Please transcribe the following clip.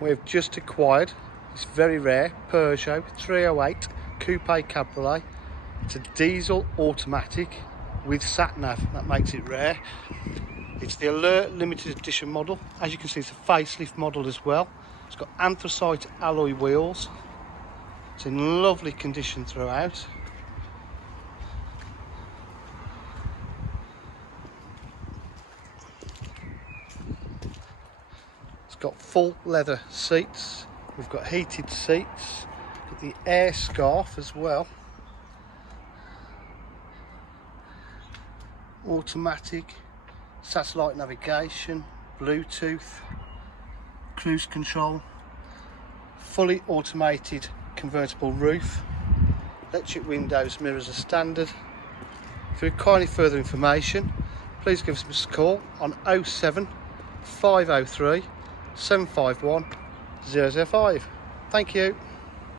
we've just acquired. It's very rare Peugeot 308 Coupe Cabriolet. It's a diesel automatic with sat nav. That makes it rare. It's the Allure limited edition model. As you can see, it's a facelift model as well. It's got anthracite alloy wheels. It's in lovely condition throughout. It's got full leather seats. We've got heated seats. Got the air scarf as well. Automatic, satellite navigation, Bluetooth, cruise control, fully automated convertible roof, electric windows, mirrors are standard. If you require any further information, please give us a call on 07 503 751 005. Thank you.